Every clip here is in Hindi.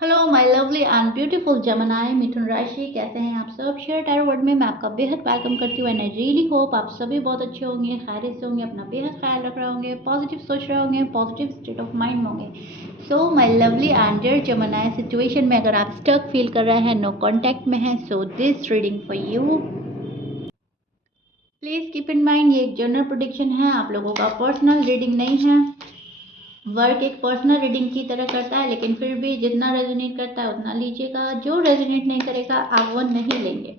Hello my lovely and beautiful जमनाई मिथुन राशि, कैसे हैं आप सब। शेयर टैरो वर्ड में मैं आपका बेहद वेलकम करती हूँ एंड आई रियली होप आप सभी बहुत अच्छे होंगे, खैरियत से होंगे, अपना बेहद ख्याल रख रहे होंगे, पॉजिटिव सोच रहे होंगे, पॉजिटिव स्टेट ऑफ माइंड में होंगे। So my lovely and dear जमनाई, सिचुएशन में अगर आप स्टक फील कर रहे हैं, नो कॉन्टैक्ट में हैं, so this reading for you. Please keep in mind ये एक जनरल प्रेडिक्शन है, आप लोगों का पर्सनल रीडिंग नहीं है। वर्क एक पर्सनल रीडिंग की तरह करता है, लेकिन फिर भी जितना रेजोनेट करता है उतना लीजिएगा, जो रेजोनेट नहीं करेगा आप वो नहीं लेंगे।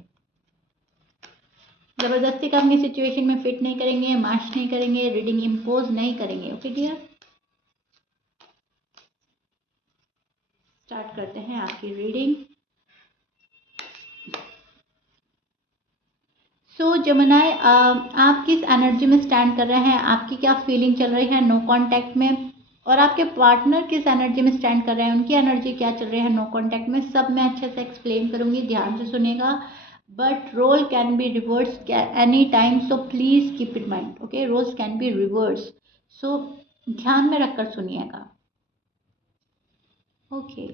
ज़बरदस्ती का अपनी सिचुएशन में फिट नहीं करेंगे, मैच नहीं करेंगे, रीडिंग इम्पोज नहीं करेंगे। ओके डियर, स्टार्ट करते हैं आपकी रीडिंग। सो जमनाई, आप किस एनर्जी में स्टैंड कर रहे हैं, आपकी क्या फीलिंग चल रही है नो कांटेक्ट में, और आपके पार्टनर किस एनर्जी में स्टैंड कर रहे हैं, उनकी एनर्जी क्या चल रही है नो कांटेक्ट में, सब मैं अच्छे से एक्सप्लेन करूंगी, ध्यान से सुनिएगा। But role can be reverse any time, so please keep it mind. Okay, roles can be reverse, so ध्यान में रखकर सुनिएगा। ओके,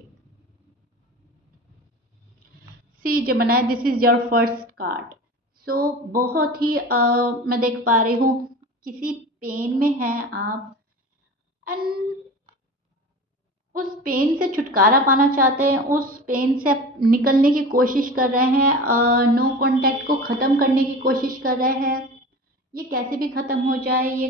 सी जमनाई, this is your first card. So बहुत ही मैं देख पा रही हूँ किसी पेन में है आप, एंड उस पेन से छुटकारा पाना चाहते हैं, उस पेन से आप निकलने की कोशिश कर रहे हैं, नो कांटेक्ट को ख़त्म करने की कोशिश कर रहे हैं। ये कैसे भी ख़त्म हो जाए, ये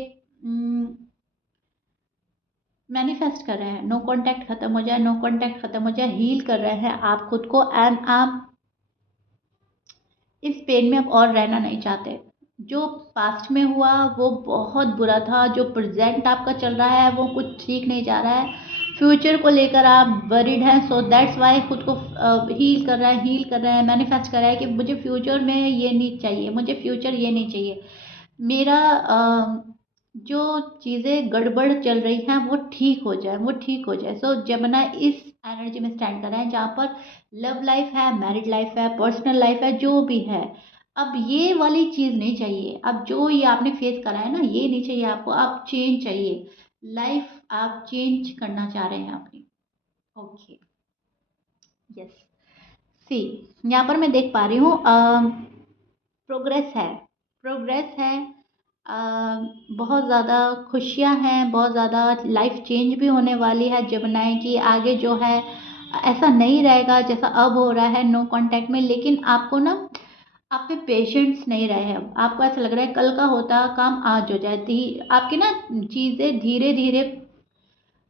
मैनिफेस्ट कर रहे हैं, नो कांटेक्ट ख़त्म हो जाए, नो कांटेक्ट ख़त्म हो जाए, हील कर रहे हैं आप खुद को, एंड आप इस पेन में आप और रहना नहीं चाहते। जो पास्ट में हुआ वो बहुत बुरा था, जो प्रेजेंट आपका चल रहा है वो कुछ ठीक नहीं जा रहा है, फ्यूचर को लेकर आप वरीड हैं, सो दैट्स वाई खुद को हील कर रहे हैं, हील कर रहे हैं, मैनिफेस्ट कर रहे हैं कि मुझे फ्यूचर में ये नहीं चाहिए, मुझे फ्यूचर ये नहीं चाहिए, मेरा जो चीज़ें गड़बड़ चल रही हैं वो ठीक हो जाए, वो ठीक हो जाए। सो जमुना इस एनर्जी में स्टैंड कर रहे हैं जहाँ पर लव लाइफ है, मैरिड लाइफ है, पर्सनल लाइफ है, जो भी है, अब ये वाली चीज़ नहीं चाहिए। अब जो ये आपने फेस करा है ना, ये नहीं चाहिए आपको, अब चेंज चाहिए, लाइफ आप चेंज करना चाह रहे हैं अपनी। ओके, यस, सी, यहाँ पर मैं देख पा रही हूँ प्रोग्रेस है, प्रोग्रेस है, अ, बहुत ज़्यादा खुशियाँ हैं, बहुत ज़्यादा लाइफ चेंज भी होने वाली है जमुनाई की। आगे जो है ऐसा नहीं रहेगा जैसा अब हो रहा है नो कांटेक्ट में, लेकिन आपको ना, आप में पेशेंस नहीं रहे हैं, अब आपको ऐसा लग रहा है कल का होता काम आज हो जाए, आपकी ना चीज़ें धीरे धीरे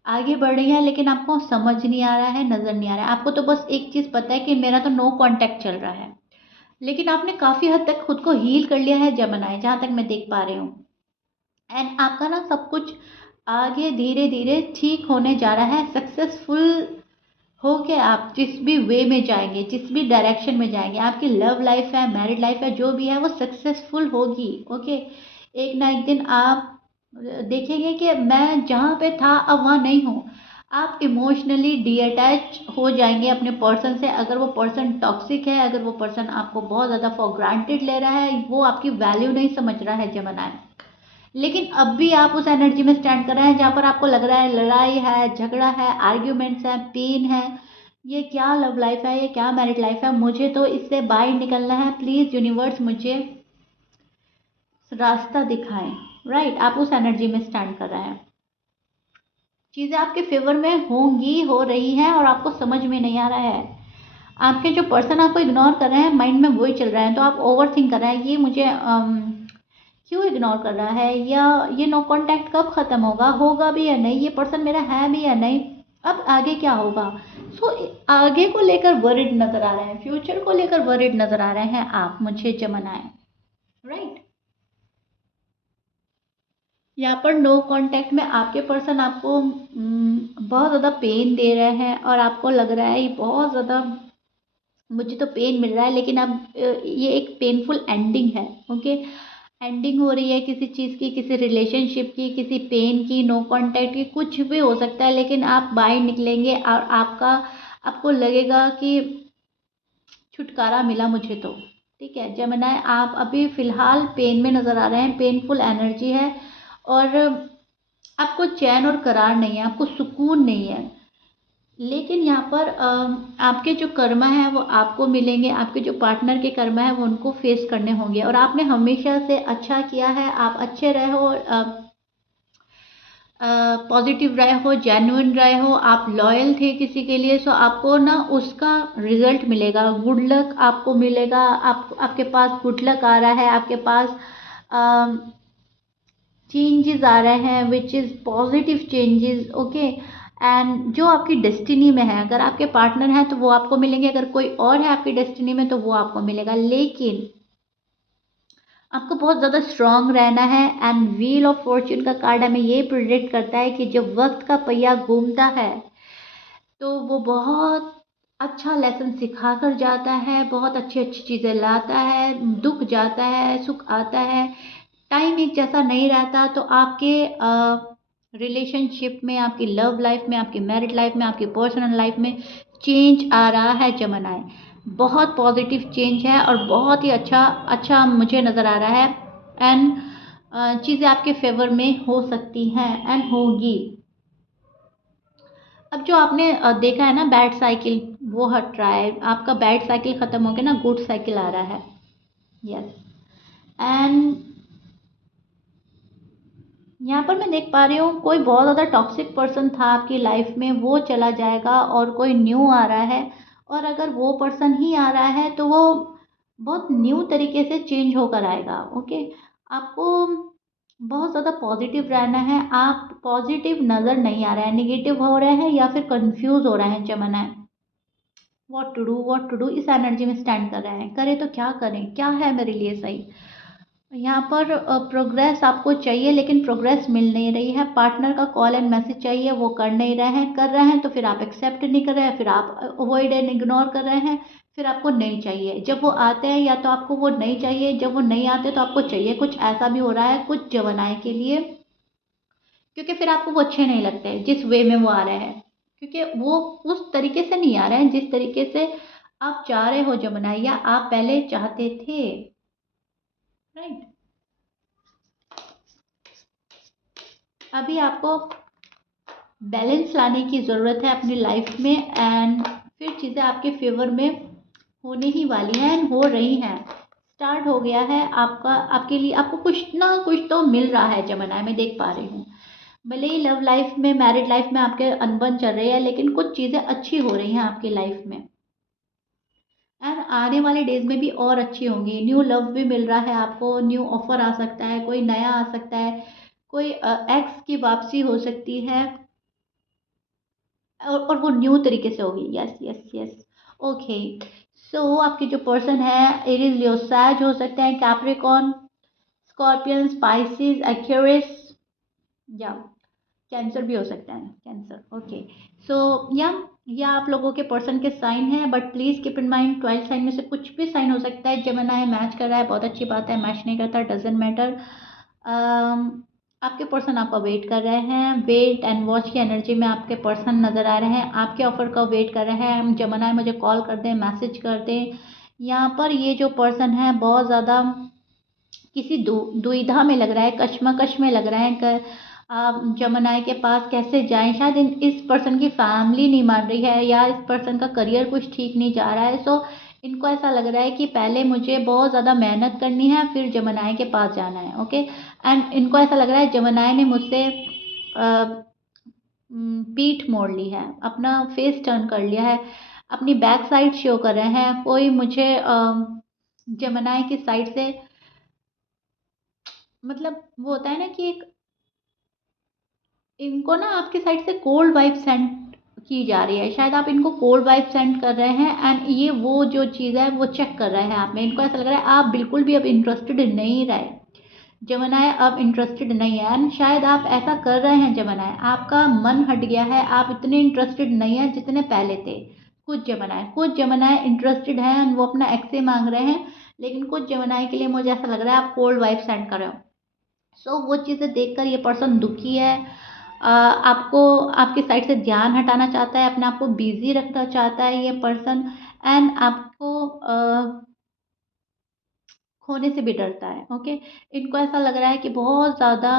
आगे बढ़ रही है, लेकिन आपको समझ नहीं आ रहा है, नज़र नहीं आ रहा है आपको, तो बस एक चीज़ पता है कि मेरा तो नो कांटेक्ट चल रहा है, लेकिन आपने काफ़ी हद तक खुद को हील कर लिया है जमुनाई, जहाँ तक मैं देख पा रही हूँ। एंड आपका ना सब कुछ आगे धीरे धीरे ठीक होने जा रहा है, सक्सेसफुल हो के आप जिस भी वे में जाएंगे, जिस भी डायरेक्शन में जाएंगे, आपकी लव लाइफ है, मैरिड लाइफ है, जो भी है वो सक्सेसफुल होगी। ओके, एक ना एक दिन आप देखेंगे कि मैं जहाँ पे था अब वहाँ नहीं हूँ, आप इमोशनली डीअटैच हो जाएंगे अपने पर्सन से। अगर वो पर्सन टॉक्सिक है, अगर वो पर्सन आपको बहुत ज़्यादा फॉर ग्रांटेड ले रहा है, वो आपकी वैल्यू नहीं समझ रहा है जमाना, लेकिन अब भी आप उस एनर्जी में स्टैंड कर रहे हैं जहाँ पर आपको लग रहा है लड़ाई है, झगड़ा है, आर्ग्यूमेंट्स है, पेन है, ये क्या लव लाइफ है, ये क्या मैरिड लाइफ है, मुझे तो इससे बाहर निकलना है, प्लीज़ यूनिवर्स मुझे रास्ता दिखाएं। राइट, आप उस एनर्जी में स्टैंड कर रहे हैं, चीज़ें आपके फेवर में होंगी, हो रही हैं, और आपको समझ में नहीं आ रहा है। आपके जो पर्सन आपको इग्नोर कर रहे हैं, माइंड में वही चल रहा है, तो आप ओवर थिंक कर रहे हैं, ये मुझे क्यों इग्नोर कर रहा है, या ये नो कांटेक्ट कब ख़त्म होगा, होगा भी या नहीं, ये पर्सन मेरा है भी या नहीं, अब आगे क्या होगा। सो आगे को लेकर वरिड नज़र आ रहे हैं, फ्यूचर को लेकर वरिड नज़र आ रहे हैं आप मुझे जमनाए। राइट, यहाँ पर नो कांटेक्ट में आपके पर्सन आपको बहुत ज़्यादा पेन दे रहे हैं, और आपको लग रहा है ये बहुत ज़्यादा मुझे तो पेन मिल रहा है, लेकिन अब ये एक पेनफुल एंडिंग है। ओके, एंडिंग हो रही है किसी चीज़ की, किसी रिलेशनशिप की, किसी पेन की, नो कांटेक्ट की, कुछ भी हो सकता है, लेकिन आप बाहर निकलेंगे और आपको लगेगा कि छुटकारा मिला मुझे तो। ठीक है जमुनाए, आप अभी फ़िलहाल पेन में नज़र आ रहे हैं, पेनफुल एनर्जी है, और आपको चैन और करार नहीं है, आपको सुकून नहीं है। लेकिन यहाँ पर आपके जो कर्मा है वो आपको मिलेंगे, आपके जो पार्टनर के कर्मा है वो उनको फेस करने होंगे। और आपने हमेशा से अच्छा किया है, आप अच्छे रहे हो, पॉजिटिव रहे हो, जेन्युइन रहे हो, आप लॉयल थे किसी के लिए, सो आपको ना उसका रिजल्ट मिलेगा, गुड लक आपको मिलेगा। आपके पास गुड लक आ रहा है, आपके पास चेंजेस आ रहे हैं which is positive changes, okay. And जो आपकी डेस्टिनी में है, अगर आपके पार्टनर हैं तो वो आपको मिलेंगे, अगर कोई और है आपकी डेस्टिनी में तो वो आपको मिलेगा। लेकिन आपको बहुत ज़्यादा स्ट्रांग रहना है। एंड व्हील ऑफ फॉर्च्यून का कार्ड हमें ये प्रिडिक्ट करता है कि जब वक्त का पहिया घूमता है तो वो बहुत अच्छा लेसन सिखा कर जाता है, बहुत अच्छी अच्छी चीज़ें लाता है, दुख जाता है, सुख आता है। टाइम एक जैसा नहीं रहता, तो आपके रिलेशनशिप में, आपकी लव लाइफ में, आपकी मैरिड लाइफ में, आपकी पर्सनल लाइफ में चेंज आ रहा है जमनाए। बहुत पॉजिटिव चेंज है और बहुत ही अच्छा अच्छा मुझे नज़र आ रहा है। एंड चीज़ें आपके फेवर में हो सकती हैं एंड होगी। अब जो आपने देखा है ना बैड साइकिल, वो हट रहा है, आपका बैड साइकिल ख़त्म हो गया ना, गुड साइकिल आ रहा है। यस। एंड यहाँ पर मैं देख पा रही हूँ कोई बहुत ज़्यादा टॉक्सिक पर्सन था आपकी लाइफ में, वो चला जाएगा और कोई न्यू आ रहा है। और अगर वो पर्सन ही आ रहा है तो वो बहुत न्यू तरीके से चेंज होकर आएगा, ओके। आपको बहुत ज़्यादा पॉजिटिव रहना है, आप पॉजिटिव नज़र नहीं आ रहा है, निगेटिव हो रहे हैं या फिर कंफ्यूज हो रहे हैं जमाना। व्हाट टू डू इस एनर्जी में स्टैंड कर रहे हैं, करें तो क्या करें, क्या है मेरे लिए सही। यहाँ पर प्रोग्रेस आपको चाहिए लेकिन प्रोग्रेस मिल नहीं रही है, पार्टनर का कॉल एंड मैसेज चाहिए, वो कर नहीं रहे हैं, कर रहे हैं तो फिर आप एक्सेप्ट नहीं कर रहे हैं, फिर आप अवॉइड एंड इग्नोर कर रहे हैं, फिर आपको नहीं चाहिए। जब वो आते हैं या तो आपको वो नहीं चाहिए, जब वो नहीं आते तो आपको चाहिए। कुछ ऐसा भी हो रहा है कुछ जवानाई के लिए, क्योंकि फिर आपको वो अच्छे नहीं लगते जिस वे में वो आ रहे हैं, क्योंकि वो उस तरीके से नहीं आ रहे हैं जिस तरीके से आप चाह रहे हो जमुना, या आप पहले चाहते थे, राइट। अभी आपको बैलेंस लाने की ज़रूरत है अपनी लाइफ में, एंड फिर चीज़ें आपके फेवर में होने ही वाली हैं एंड हो रही हैं। स्टार्ट हो गया है आपका, आपके लिए आपको कुछ ना कुछ तो मिल रहा है जमुना, मैं देख पा रही हूँ। भले ही लव लाइफ में, मैरिड लाइफ में आपके अनबन चल रही है, लेकिन कुछ चीज़ें अच्छी हो रही हैं आपकी लाइफ में। एंड आने वाले डेज में भी और अच्छी होंगी, न्यू लव भी मिल रहा है आपको, न्यू ऑफर आ सकता है, कोई नया आ सकता है, कोई एक्स की वापसी हो सकती है, और वो न्यू तरीके से होगी। Yes yes yes, okay. So आपके जो पर्सन है, एरीज, लियो, सैज हो सकते हैं, कैप्रिकॉन, स्कॉर्पियन, स्पाइसिस, एक्यूरिस, या कैंसर भी हो सकता है, कैंसर, ओके। सो या आप लोगों के पर्सन के साइन है, but please keep in mind 12 sign में से कुछ भी साइन हो सकता है। जेमिनी मैच कर रहा है, बहुत अच्छी बात है, मैच नहीं करता डजेंट मैटर। आपके पर्सन आपका वेट कर रहे हैं, वेट एंड वॉच की एनर्जी में आपके पर्सन नज़र आ रहे हैं, आपके ऑफर का वेट कर रहे हैं। जेमिनी मुझे कॉल कर दें, मैसेज कर दें। यहाँ पर ये जो पर्सन है बहुत ज़्यादा किसी दुविधा में लग रहा है, कश्मकश में लग रहा है, आप जमुनाई के पास कैसे जाएं। शायद इस पर्सन की फैमिली नहीं मान रही है, या इस पर्सन का करियर कुछ ठीक नहीं जा रहा है। सो इनको ऐसा लग रहा है कि पहले मुझे बहुत ज़्यादा मेहनत करनी है, फिर जमुनाई के पास जाना है, ओके। एंड इनको ऐसा लग रहा है जमुनाई ने मुझसे पीठ मोड़ ली है, अपना फेस टर्न कर लिया है, अपनी बैक साइड शो कर रहे हैं। कोई मुझे जमुनाई की साइड से, मतलब वो होता है ना कि एक, इनको ना आपके साइड से कोल्ड वाइब सेंड की जा रही है, शायद आप इनको कोल्ड वाइब सेंड कर रहे हैं, एंड ये वो जो चीज़ है वो चेक कर रहे हैं आप में। इनको ऐसा लग रहा है आप बिल्कुल भी अब इंटरेस्टेड नहीं रहे, जमनाए अब इंटरेस्टेड नहीं है। एंड शायद आप ऐसा कर रहे हैं जमनाए, आपका मन हट गया है, आप इतने इंटरेस्टेड नहीं है जितने पहले थे। कुछ जमनाए इंटरेस्टेड हैं एंड वो अपना एक्से मांग रहे हैं, लेकिन कुछ जमनाए के लिए मुझे ऐसा लग रहा है आप कोल्ड वाइब सेंड कर रहे हो। सो वो चीज़ें देखकर ये पर्सन दुखी है, आपको आपकी साइड से ध्यान हटाना चाहता है, अपने आप को बिजी रखना चाहता है ये पर्सन। एंड आपको खोने से भी डरता है, ओके। इनको ऐसा लग रहा है कि बहुत ज़्यादा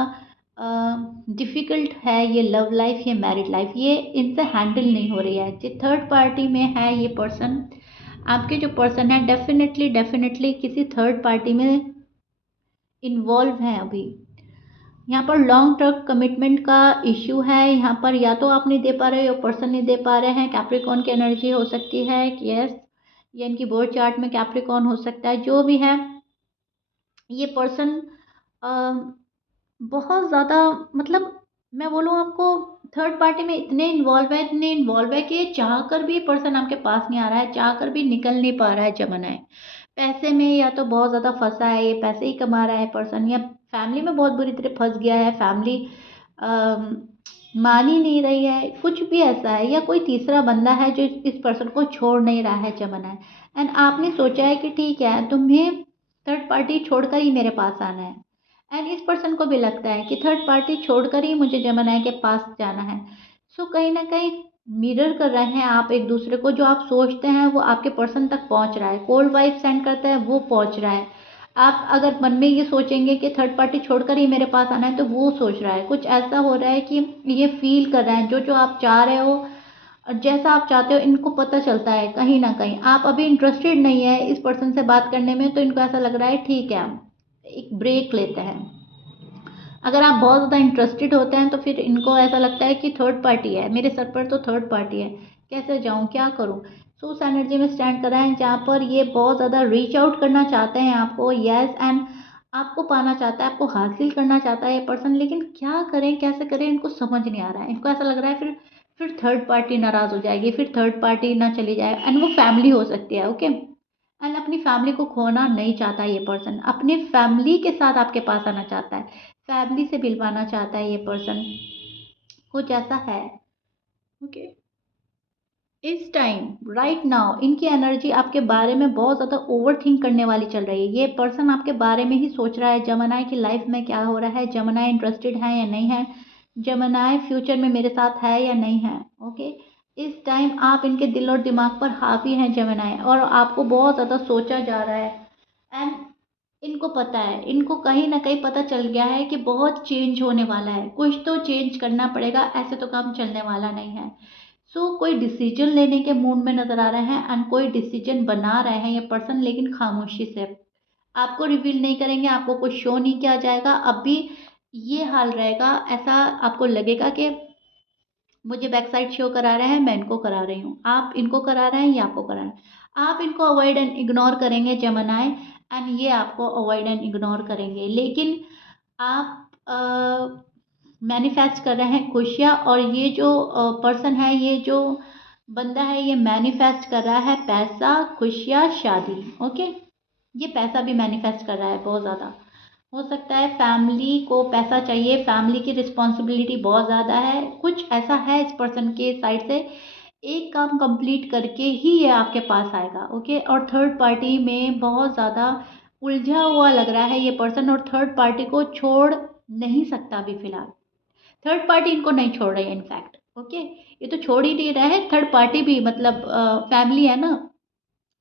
डिफ़िकल्ट है ये लव लाइफ, ये मैरिड लाइफ, ये इनसे हैंडल नहीं हो रही है। जो थर्ड पार्टी में है ये पर्सन, आपके जो पर्सन है डेफ़िनेटली डेफ़िनेटली किसी थर्ड पार्टी में इन्वॉल्व हैं अभी। यहाँ पर लॉन्ग टर्म कमिटमेंट का इश्यू है। यहाँ पर या तो आप नहीं दे पा रहे हो, पर्सन नहीं दे पा रहे हैं। कैप्रिकॉर्न की एनर्जी हो सकती है, यस, ये इनकी बर्थ चार्ट में कैप्रिकॉर्न हो सकता है। जो भी है, ये पर्सन बहुत ज़्यादा, मतलब मैं बोलूँ आपको, थर्ड पार्टी में इतने इन्वॉल्व है कि चाह कर भी पर्सन आपके पास नहीं आ रहा है, चाह कर भी निकल नहीं पा रहा है। जमाना है पैसे में, या तो बहुत ज़्यादा फंसा है, ये पैसे ही कमा रहा है पर्सन, या फैमिली में बहुत बुरी तरह फंस गया है, फैमिली मान ही नहीं रही है, कुछ भी ऐसा है, या कोई तीसरा बंदा है जो इस पर्सन को छोड़ नहीं रहा है। जमाना है एंड आपने सोचा है कि ठीक है, तुम्हें थर्ड पार्टी छोड़कर ही मेरे पास आना है। एंड इस पर्सन को भी लगता है कि थर्ड पार्टी छोड़कर ही मुझे जमानाय के पास जाना है। सो कहीं ना कहीं मिरर कर रहे हैं आप एक दूसरे को। जो आप सोचते हैं वो आपके पर्सन तक पहुंच रहा है। कोल्ड वाइब सेंड करता है, वो पहुंच रहा है। आप अगर मन में ये सोचेंगे कि थर्ड पार्टी छोड़कर ही मेरे पास आना है, तो वो सोच रहा है। कुछ ऐसा हो रहा है कि ये फील कर रहे हैं, जो जो आप चाह रहे हो और जैसा आप चाहते हो, इनको पता चलता है कहीं ना कहीं। आप अभी इंटरेस्टेड नहीं है इस पर्सन से बात करने में, तो इनको ऐसा लग रहा है ठीक है, एक ब्रेक लेते हैं। अगर आप बहुत ज़्यादा इंटरेस्टेड होते हैं तो फिर इनको ऐसा लगता है कि थर्ड पार्टी है मेरे सर पर, तो थर्ड पार्टी है, कैसे जाऊं, क्या करूं। सो उस एनर्जी में स्टैंड कर रहे हैं जहाँ पर ये बहुत ज़्यादा रीच आउट करना चाहते हैं आपको, यस, एंड आपको पाना चाहता है, आपको हासिल करना चाहता है ये पर्सन। लेकिन क्या करें, कैसे करें, इनको समझ नहीं आ रहा है। इनको ऐसा लग रहा है फिर थर्ड पार्टी नाराज़ हो जाएगी, फिर थर्ड पार्टी ना चली जाए, एंड वो फैमिली हो सकती है, ओके। एंड अपनी फैमिली को खोना नहीं चाहता ये पर्सन, अपने फैमिली के साथ आपके पास आना चाहता है, फैमिली से मिलवाना चाहता है ये पर्सन। कुछ ऐसा है, ओके। इस टाइम राइट नाउ इनकी एनर्जी आपके बारे में बहुत ज़्यादा ओवर थिंक करने वाली चल रही है। ये पर्सन आपके बारे में ही सोच रहा है, जमनाय की लाइफ में क्या हो रहा है, जमनाय इंटरेस्टेड है या नहीं है, जमनाय फ्यूचर में मेरे साथ है या नहीं है, ओके। इस टाइम आप इनके दिल और दिमाग पर हावी हैं जमनाय, और आपको बहुत ज़्यादा सोचा जा रहा है। एंड इनको पता है, इनको कहीं ना कहीं पता चल गया है कि बहुत चेंज होने वाला है, कुछ तो चेंज करना पड़ेगा, ऐसे तो काम चलने वाला नहीं है। सो कोई डिसीजन लेने के मूड में नजर आ रहे हैं, एंड कोई डिसीजन बना रहे हैं ये पर्सन, लेकिन खामोशी से। आपको रिवील नहीं करेंगे, आपको कुछ शो नहीं किया जाएगा अभी। ये हाल रहेगा, ऐसा आपको लगेगा कि मुझे बैक साइड शो करा रहे हैं, मैं इनको करा रही हूँ, आप इनको करा रहे हैं, ये आपको करा रहे हैं। आप इनको अवॉइड एंड इग्नोर करेंगे जमनाए, एंड ये आपको अवॉइड एंड इग्नोर करेंगे। लेकिन आप मैनिफेस्ट कर रहे हैं खुशियाँ, और ये जो पर्सन है, ये जो बंदा है, ये मैनिफेस्ट कर रहा है पैसा, खुशियाँ, शादी, ओके। ये पैसा भी मैनिफेस्ट कर रहा है बहुत ज़्यादा। हो सकता है फैमिली को पैसा चाहिए, फैमिली की रिस्पॉन्सिबिलिटी बहुत ज़्यादा है, कुछ ऐसा है इस पर्सन के साइड से। एक काम कंप्लीट करके ही ये आपके पास आएगा, ओके। और थर्ड पार्टी में बहुत ज़्यादा उलझा हुआ लग रहा है ये पर्सन, और थर्ड पार्टी को छोड़ नहीं सकता अभी फ़िलहाल। थर्ड पार्टी इनको नहीं छोड़ रही है इनफैक्ट, ओके। ये तो छोड़ ही नहीं रहा है, थर्ड पार्टी भी, मतलब फैमिली है ना।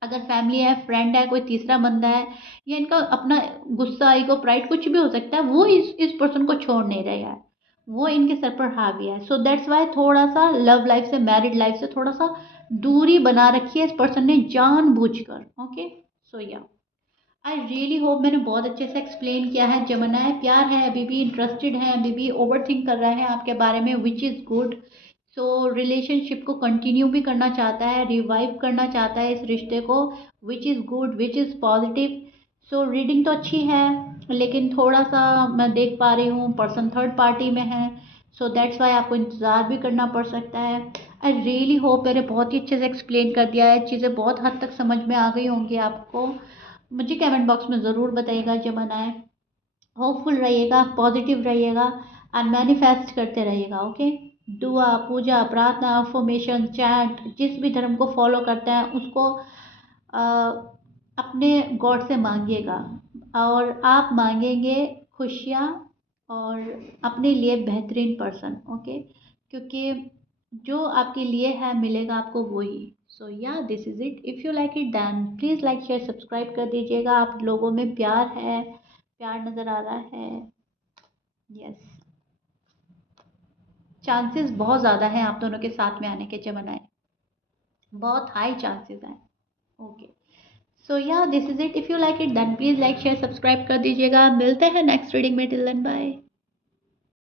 अगर फैमिली है, फ्रेंड है, कोई तीसरा बंदा है, या इनका अपना गुस्सा, ईगो, प्राइड, कुछ भी हो सकता है, वो इस पर्सन को छोड़ नहीं रहा है, वो इनके सर पर हावी है। सो दैट्स वाई थोड़ा सा लव लाइफ से, मैरिड लाइफ से थोड़ा सा दूरी बना रखी है इस पर्सन ने जानबूझकर, ओके। सो या आई रियली होप मैंने बहुत अच्छे से एक्सप्लेन किया है। जमाना है, प्यार है, अभी भी इंटरेस्टेड है, अभी भी ओवर थिंक कर रहा है आपके बारे में, which is good. So relationship को कंटिन्यू भी करना चाहता है, रिवाइव करना चाहता है इस रिश्ते को, which is good, which is positive. So reading तो अच्छी है, लेकिन थोड़ा सा मैं देख पा रही हूँ पर्सन थर्ड पार्टी में है। सो दैट्स वाई आपको इंतज़ार भी करना पड़ सकता है। आई रियली होप मैंने बहुत ही अच्छे से एक्सप्लेन कर दिया है, चीज़ें बहुत हद तक समझ में आ गई होंगी आपको। मुझे कमेंट बॉक्स में ज़रूर बताइएगा जमाना है। होपफुल रहिएगा, पॉजिटिव रहिएगा, एंड मैनिफेस्ट करते रहिएगा, ओके। दुआ, पूजा, प्रार्थना, अफर्मेशन, चैंट, जिस भी धर्म को फॉलो करते हैं उसको अपने गॉड से मांगिएगा, और आप मांगेंगे खुशियाँ और अपने लिए बेहतरीन पर्सन, ओके। क्योंकि जो आपके लिए है मिलेगा आपको वही। So yeah this is it, if you like it then please like share subscribe कर दीजिएगा। आप लोगों में प्यार है, प्यार नज़र आ रहा है, यस। चांसेस बहुत ज़्यादा हैं आप दोनों के साथ में आने के, जमनाई, बहुत हाई चांसेस हैं। Okay, so yeah this is it. If you like it then please like share subscribe कर दीजिएगा। मिलते हैं नेक्स्ट रीडिंग में। Till then bye.